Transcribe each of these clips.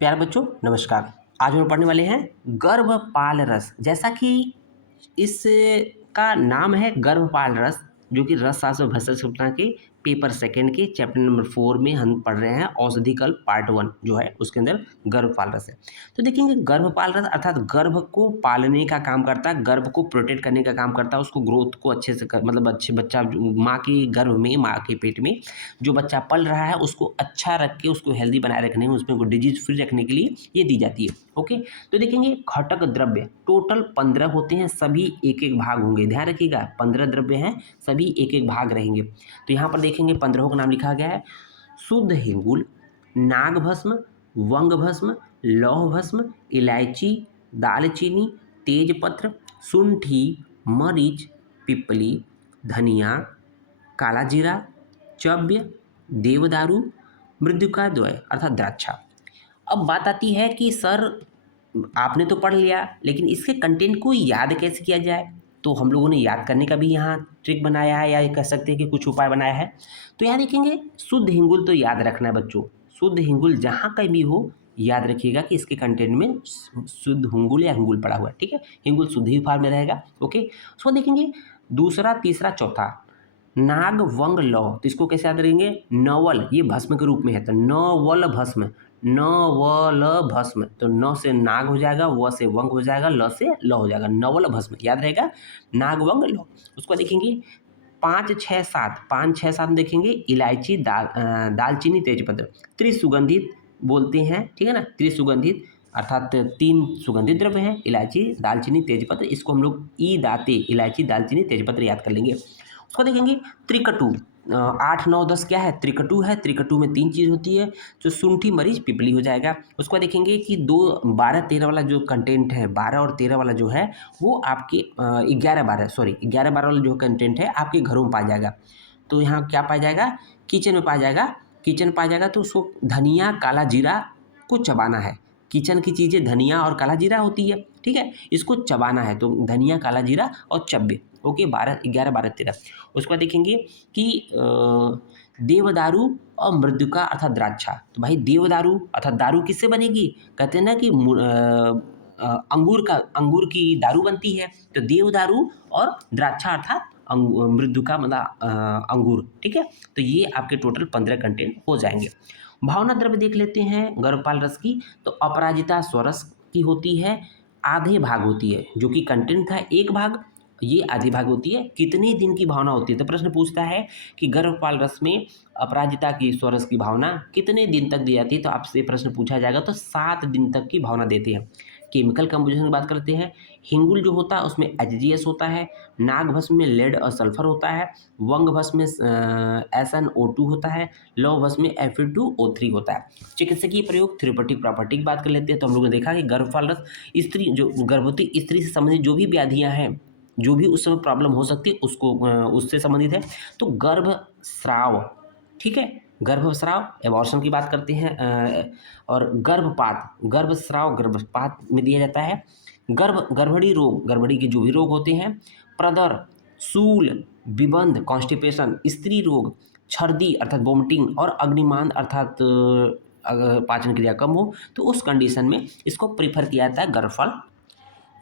प्यारे बच्चों नमस्कार। आज हम पढ़ने वाले हैं गर्भपाल रस। जैसा कि इसका नाम है गर्भपाल रस, जो कि रसशास्त्र व भेषज संरचना के पेपर सेकंड के चैप्टर नंबर 4 में हम पढ़ रहे हैं। औषधि कल्प पार्ट 1 जो है उसके अंदर गर्भपाल रस है। तो देखेंगे गर्भपाल रस अर्थात गर्भ को पालने का काम करता है, गर्भ को प्रोटेक्ट करने का काम करता है, उसको ग्रोथ को अच्छे से मतलब अच्छे बच्चा माँ के गर्भ में, माँ के पेट में जो बच्चा पल रहा है उसको अच्छा रख के उसको हेल्दी बनाए रखने में, उसमें डिजीज फ्री रखने के लिए ये दी जाती है। ओके, तो देखेंगे घटक द्रव्य टोटल 15 होते हैं, सभी एक एक भाग होंगे। ध्यान रखिएगा 15 द्रव्य हैं, सभी एक एक भाग रहेंगे। तो यहाँ पर देखेंगे 15 का नाम लिखा गया है। शुद्ध हिंगुल, नाग भस्म, वंग भस्म, लौह भस्म, इलायची, दालचीनी, तेजपत्र, शुंठी, मरीच, पिपली, धनिया, काला जीरा, चव्य, देवदारू, मृदुका द्वय अर्थात द्राक्षा। अब बात आती है कि सर आपने तो पढ़ लिया, लेकिन इसके कंटेंट को याद कैसे किया जाए। तो हम लोगों ने याद करने का भी यहाँ ट्रिक बनाया है, या ये कह सकते हैं कि कुछ उपाय बनाया है। तो यहाँ देखेंगे शुद्ध हिंगुल तो याद रखना है बच्चों। शुद्ध हिंगुल जहाँ कहीं भी हो याद रखिएगा कि इसके कंटेंट में शुद्ध हिंगुल या हिंगुल पड़ा हुआ है। ठीक है, हिंगुल शुद्ध ही फॉर्म में रहेगा। ओके, उसको देखेंगे दूसरा, तीसरा, चौथा नाग वंग लौ, तो इसको कैसे याद करेंगे। नवल ये भस्म के रूप में है, तो नवल भस्म, नवल भस्म, तो न से नाग हो जाएगा, व से वंग हो जाएगा, ल से ल हो जाएगा, नवल भस्म याद रहेगा, नाग वंग लौ। उसको देखेंगे 5, 6, 7, 5, 6, 7 देखेंगे इलायची, दालचीनी, तेजपत्र, त्रिसुगंधित बोलते हैं। ठीक है ना, त्रिसुगंधित अर्थात 3 सुगंधित द्रव्य हैं, इलायची, दालचीनी, तेजपत्र। इसको हम लोग ई दाते इलायची, दालचीनी, तेजपत्र याद कर लेंगे। उसको देखेंगे त्रिकटु, 8, 9, 10 क्या है, त्रिकटु है। त्रिकटु में 3 चीज़ होती है, जो शुंठी, मरीच, पिपली हो जाएगा। उसको देखेंगे कि 12, 13 वाला जो कंटेंट है, 12 और 13 वाला जो है वो आपके 11, 12 वाला जो कंटेंट है आपके घरों में पाया जाएगा। तो यहाँ क्या पाया जाएगा, किचन में पाया जाएगा। किचन में पाया जाएगा तो उसको धनिया, काला जीरा को चबाना है। किचन की चीज़ें धनिया और काला जीरा होती है। ठीक है, इसको चबाना है, तो धनिया, काला जीरा और चब्बे। ओके, 12, 11, 12, 13। उसके बाद देखेंगे कि देवदारू और मृदुका अर्थात द्राक्षा। तो भाई देवदारू अर्थात दारू किससे बनेगी, कहते हैं ना कि अंगूर की दारू बनती है। तो देवदारू और द्राक्षा अर्थात मृदुका मतलब अंगूर। ठीक है, तो ये आपके टोटल 15 कंटेंट हो जाएंगे। भावना द्रव्य देख लेते हैं गर्भपाल रस की। तो अपराजिता स्वरस की होती है, आधे भाग होती है, जो कि कंटेंट था 1 भाग, ये आधी भाग होती है। कितने दिन की भावना होती है, तो प्रश्न पूछता है कि गर्भपाल रस में अपराजिता की स्वरस की भावना कितने दिन तक दी जाती है। तो आपसे प्रश्न पूछा जाएगा तो 7 दिन तक की भावना देते हैं। केमिकल कंपोजिशन की बात करते हैं। हिंगुल जो होता है उसमें HGS होता है, नाग भस्म में लेड और सल्फर होता है, वंग भस्म में SnO2 होता है, लौह भस्म में Fe2O3 होता है। चिकित्सकीय प्रयोग, थेरेपेटिक प्रॉपर्टी की बात कर लेते हैं। तो हम लोगों ने देखा कि गर्भपाल रस स्त्री, जो गर्भवती स्त्री से संबंधित जो भी व्याधियाँ हैं, जो भी उस समय प्रॉब्लम हो सकती है उसको उससे संबंधित है। तो गर्भस्राव, ठीक है, गर्भस्राव एबॉर्शन की बात करते हैं। और गर्भस्राव गर्भपात में दिया जाता है। गर्भड़ी रोग, गर्भड़ी के जो भी रोग होते हैं, प्रदर, शूल, विबंध, कॉन्स्टिपेशन, स्त्री रोग, छर्दी अर्थात वोमिटिंग और अग्निमान अर्थात अगर पाचन क्रिया कम हो तो उस कंडीशन में इसको प्रीफर किया जाता है गर्भफल।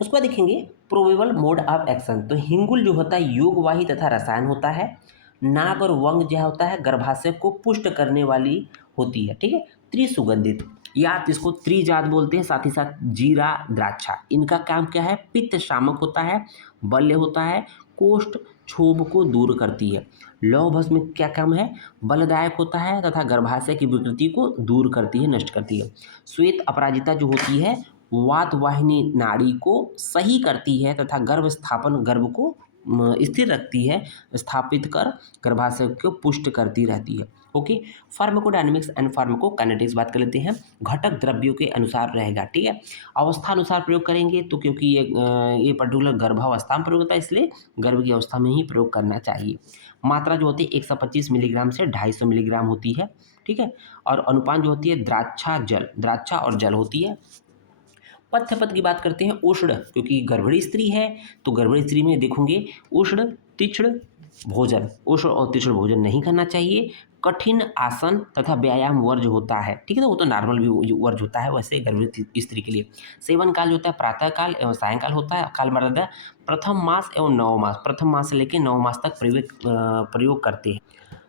उसके बाद देखेंगे प्रोबेबल मोड ऑफ एक्शन। तो हिंगुल जो होता है योगवाही तथा रसायन होता है। नाग और वंग जो होता है गर्भाशय को पुष्ट करने वाली होती है। ठीक है, त्रिसुगंधित या इसको त्रिजात बोलते हैं, साथ ही साथ जीरा, द्राक्षा, इनका काम क्या है, पित्त शामक होता है, बल्य होता है, कोष्ठ क्षोभ को दूर करती है। लौह भस्म में क्या काम है, बलदायक होता है तथा गर्भाशय की विकृति को दूर करती है, नष्ट करती है। श्वेत अपराजिता जो होती है वात वाहिनी नाड़ी को सही करती है तथा गर्भ स्थापन, गर्भ को स्थिर रखती है, स्थापित कर गर्भाशय को पुष्ट करती रहती है। ओके, फार्माकोडायनेमिक्स एंड फार्माकोकाइनेटिक्स बात कर लेते हैं। घटक द्रव्यों के अनुसार रहेगा। ठीक है, अवस्था अनुसार प्रयोग करेंगे, तो क्योंकि ये पर्टिकुलर गर्भावस्था में प्रयोग होता है, इसलिए गर्भ की अवस्था में ही प्रयोग करना चाहिए। मात्रा जो होती है 125 मिलीग्राम से 250 मिलीग्राम होती है। ठीक है, और अनुपान जो होती है द्राक्षा और जल होती है। पथ्य पद की बात करते हैं। उष्ण, क्योंकि गर्भणी स्त्री है तो गर्भणी स्त्री में देखोगे उष्ण तीक्ष्ण भोजन, उष्ण और तीक्ष्ण भोजन नहीं करना चाहिए। कठिन आसन तथा व्यायाम वर्ज होता है, ठीक है, तो वो तो नॉर्मल भी वर्ज होता है, वैसे गर्भवती स्त्री के लिए सेवन काल जो होता है प्रातः काल एवं सायंकाल होता है। काल मर्यादा प्रथम मास एवं नौ मास, प्रथम मास से लेकर 9 मास तक प्रयोग करते हैं।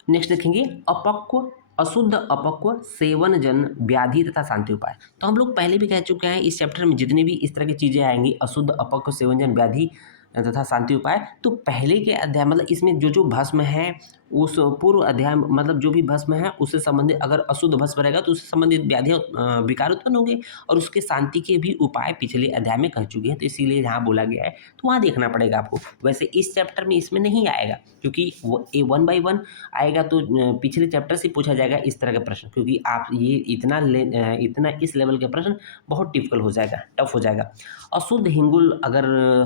नेक्स्ट देखेंगे अपक्व, अशुद्ध अपक्व सेवन जन व्याधि तथा शांति उपाय। तो हम लोग पहले भी कह चुके हैं इस चैप्टर में जितनी भी इस तरह की चीज़ें आएंगी, अशुद्ध अपक्व सेवन जन व्याधि तथा शांति उपाय, तो पहले के अध्याय मतलब इसमें जो जो भस्म है उस पूर्व अध्याय मतलब जो भी भस्म है उससे संबंधित अगर अशुद्ध भस्म रहेगा तो उससे संबंधित व्याधियाँ विकार उत्पन्न होंगे और उसके शांति के भी उपाय पिछले अध्याय में कह चुके हैं, तो इसीलिए यहाँ बोला गया है, तो वहाँ देखना पड़ेगा आपको। वैसे इस चैप्टर में इसमें नहीं आएगा क्योंकि वो ए 1 बाई 1 आएगा तो पिछले चैप्टर से पूछा जाएगा इस तरह का प्रश्न, क्योंकि आप ये इतना इस लेवल के प्रश्न बहुत टिपिकल हो जाएगा, टफ हो जाएगा। अशुद्ध हिंगुल अगर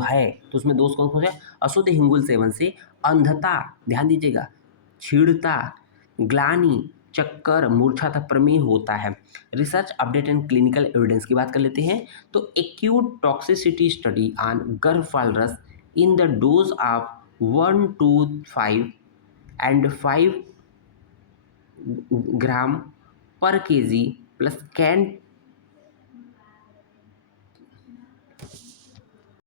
है तो उसमें दोष कौन कौन है? अशुद्ध हिंगुल सेवन से अंधता, ध्यान दीजिएगा, क्षीणता, ग्लानि, चक्कर, मूर्छा तथा प्रमेह होता है। Research update and clinical evidence की बात कर लेते हैं तो एक्यूट टॉक्सिसिटी स्टडी ऑन गर्भपाल रस in the dose of 1 to 5 and 5 ग्राम पर केजी प्लस कैन